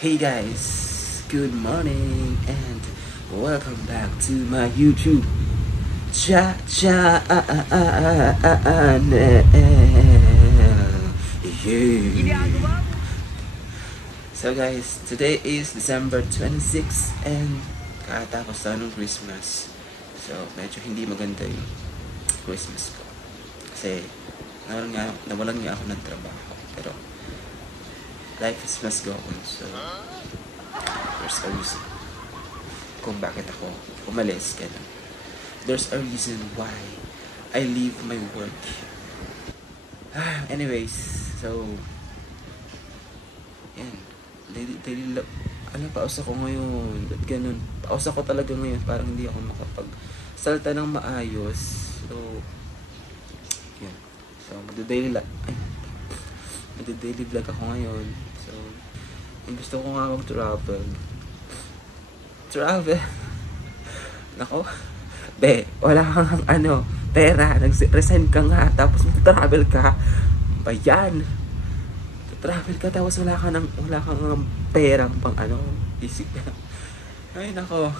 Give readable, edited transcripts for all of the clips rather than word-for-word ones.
Hey guys, good morning and welcome back to my YouTube channel. So guys, today is December 26 and kakatapos na ng Christmas. So medyo hindi maganda yung Christmas ko. Kasi nawalan nga ako ng trabaho. Pero life is must go on. So there's a reason kung bakit ako umalis. There's a reason why I leave my work. Anyways, so yan. Paus ako ngayon. Ba't ganun? Paus ako talaga ngayon. Parang hindi ako makapag-salta ng maayos. So, yan. So, magda-daily vlog ako ngayon. So, gusto ko nga mag-travel. Nako. Be, wala kang pera. Nag-resign ka nga. Tapos mag-travel ka. Bayan. Travel ka tapos wala kang perang pang isip ka. Ay nako.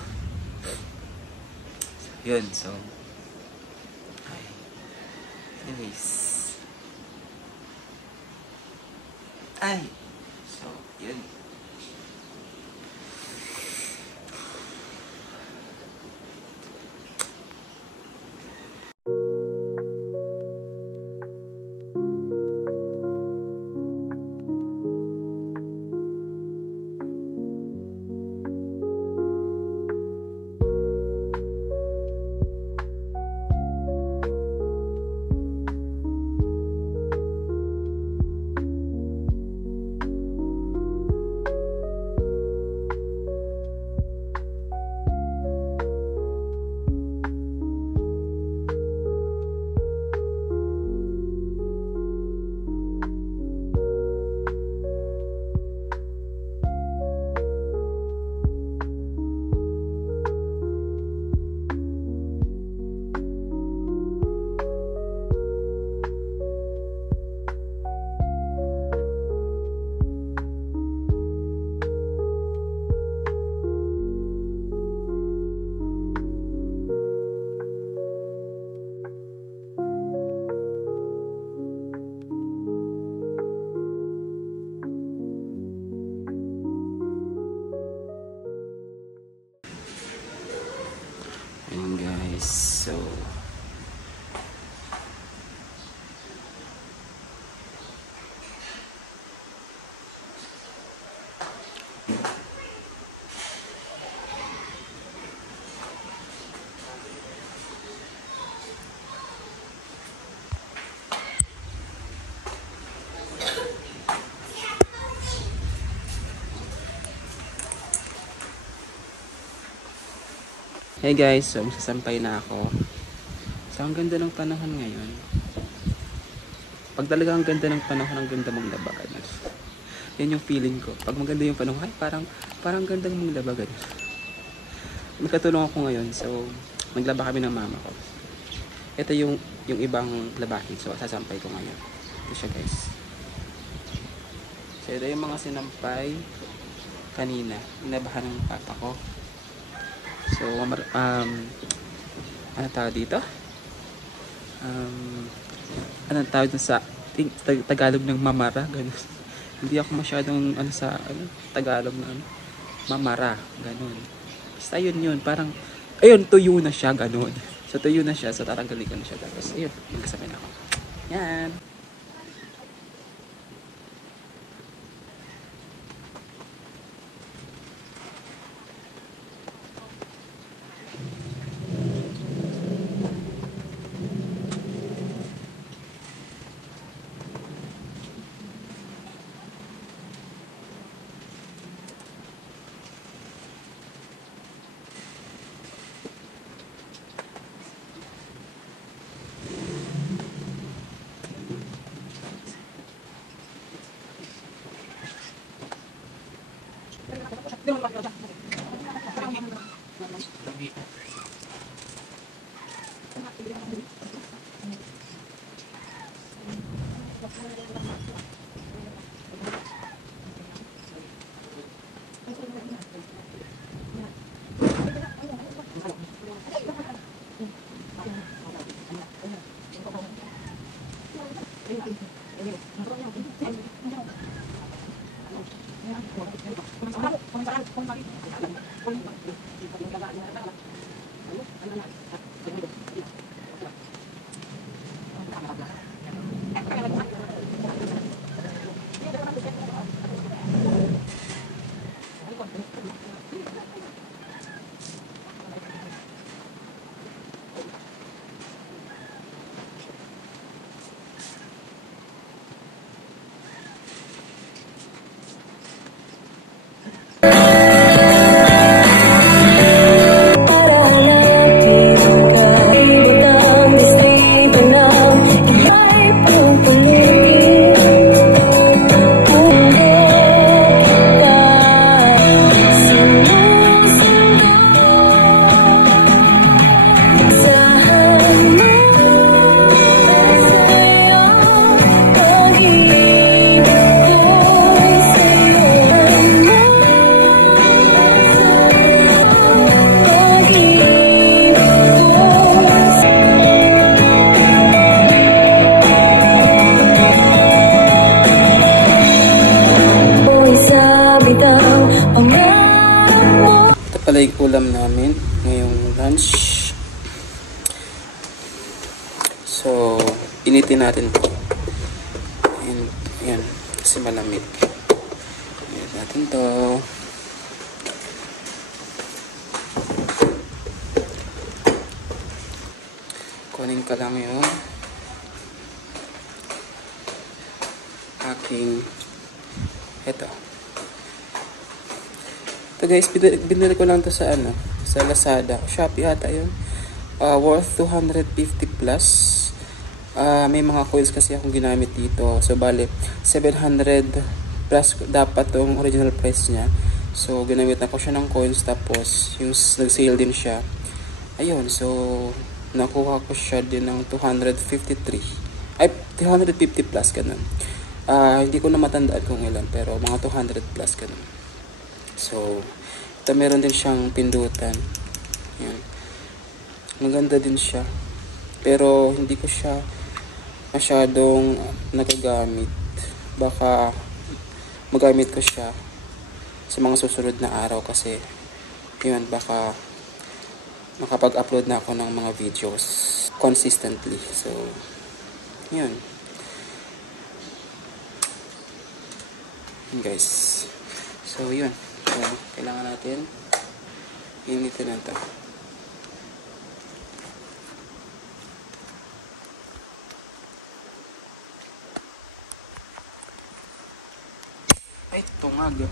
Yun, so anyways. So yun. Ayun guys, so hey guys, so magsasampay na ako. So ang ganda ng panahon ngayon. Pag talaga ang ganda ng panahon, ang ganda mong labagan. Yan yung feeling ko. Pag maganda yung panahon, ay parang gandang mong labagan. Nagkatulong ako ngayon, so naglaba kami ng mama ko. Ito yung ibang labahin, so sasampay ko ngayon. Ito siya guys. So ito yung mga sinampay kanina. Inabahan ng papa ko. So, ano tawag dito? Anong tawag sa Tagalog ng mamara? Ganun. Hindi ako masyadong Tagalog na mamara. Ganun. Basta yun. Parang, ayun, tuyo na siya. Ganun. So, tuyo na siya. So, tatanggalin ko na siya. Tapos, ayun, magkasamin ako. Yan. Pala yung ulam namin ngayong lunch. So, initin natin to. And, ayan, kasi malamig. Initin natin to. Kunin ka lang yung aking eto. Ito guys, binili ko lang to sa sa Lazada. Shopee ata yun. Worth 250 plus. May mga coins kasi akong ginamit dito. So, bale, 700 plus dapat tong original price niya. So, ginamit na ko siya ng coins. Tapos, yung nag-sale din siya. Ayun, so, nakuha ko siya din ng 253. Ay, 250 plus, ganun. Hindi ko na matandaan kung ilan, pero mga 200 plus, ganun. So, ito meron din siyang pindutan. Yan. Maganda din siya. Pero, hindi ko siya masyadong nagagamit. Baka magamit ko siya sa mga susunod na araw kasi yun, baka makapag-upload na ako ng mga videos consistently. So, yun. Yun guys. So, yun. So, kailangan natin initin na ito. Ay, tungag.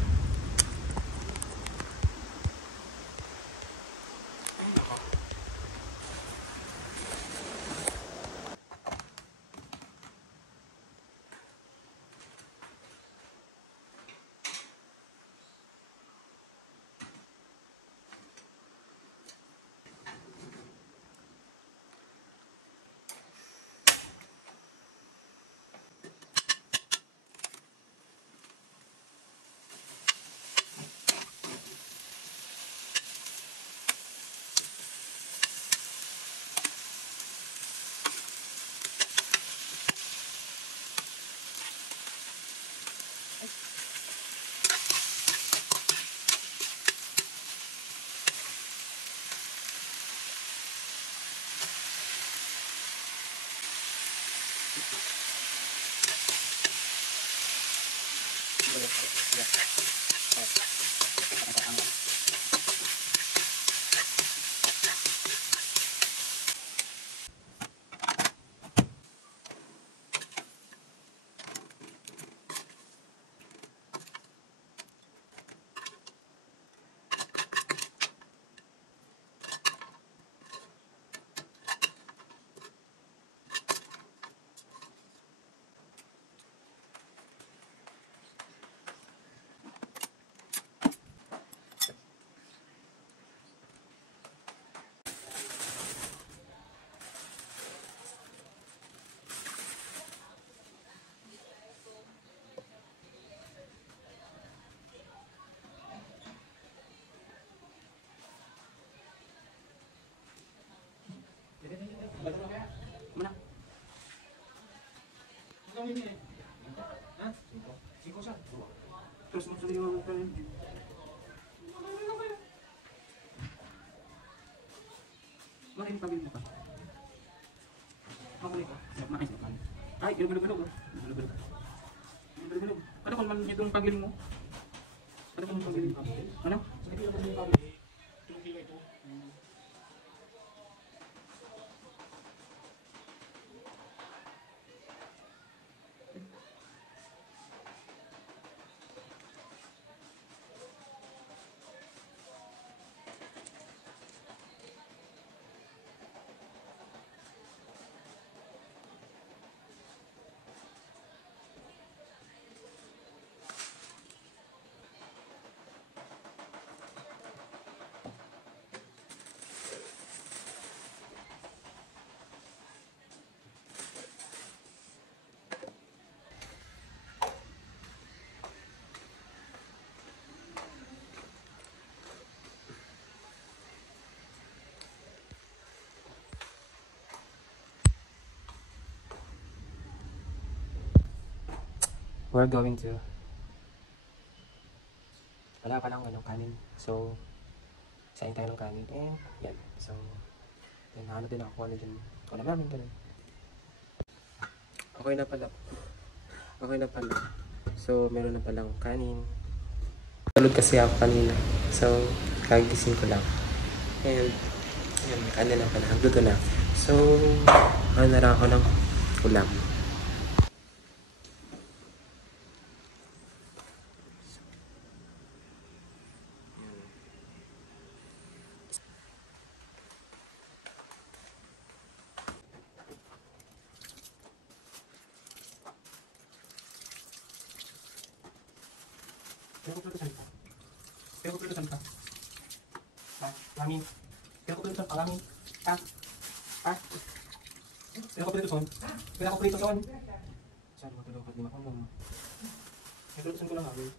Mana? Tapos magsasayaw ka rin. Bakit yung pagin mo ka? Makulit ka? Nakais na ka. Ay, ilog-ilog-ilog. Ilog-ilog. Ilog-ilog. Ano kung man itong pagiling mo? Ano kung pagiling ka? Ano? We're going to wala pa lang kanin. So, sain tayo ng kanin. And, yan. So, yan, ano din ako. Ano din. Wala namin ganun. Okay na pala. Okay na pala. So, meron na palang kanin. Tulog kasi ako kanina. So, kagising ko lang. And, yan, may kanin na pala. Hanggang na. So, ano na lang ako ng ulam. Kaya ko pulutan ka. Lamin. Kaya ko pulutan ka, lamin. Ha? Kaya ko pulutan. Kaya ko pulutan. Saan mo tulong pag di makulong? Kaya pulutan ko lang lamin.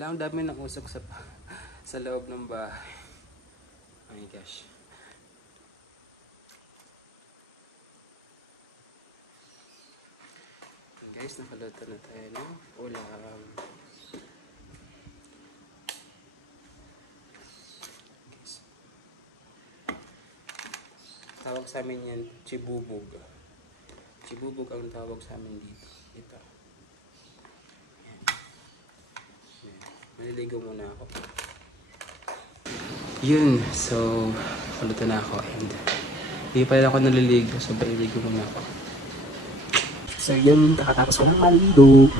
Wala, ang dami ng usok sa sa loob ng bahay. Oh my gosh. Guys, nakaluto na tayo ng ulam. Guys. Tawag sa amin yan, chibubog. Chibubog ang tawag sa amin dito. Ito. Yan. Yan. Maliligo muna ako. Yun, so nakaluto na ako and hindi pa rin ako naliligo, so maliligo muna ako. So yun, nakatapos ko ng maligo.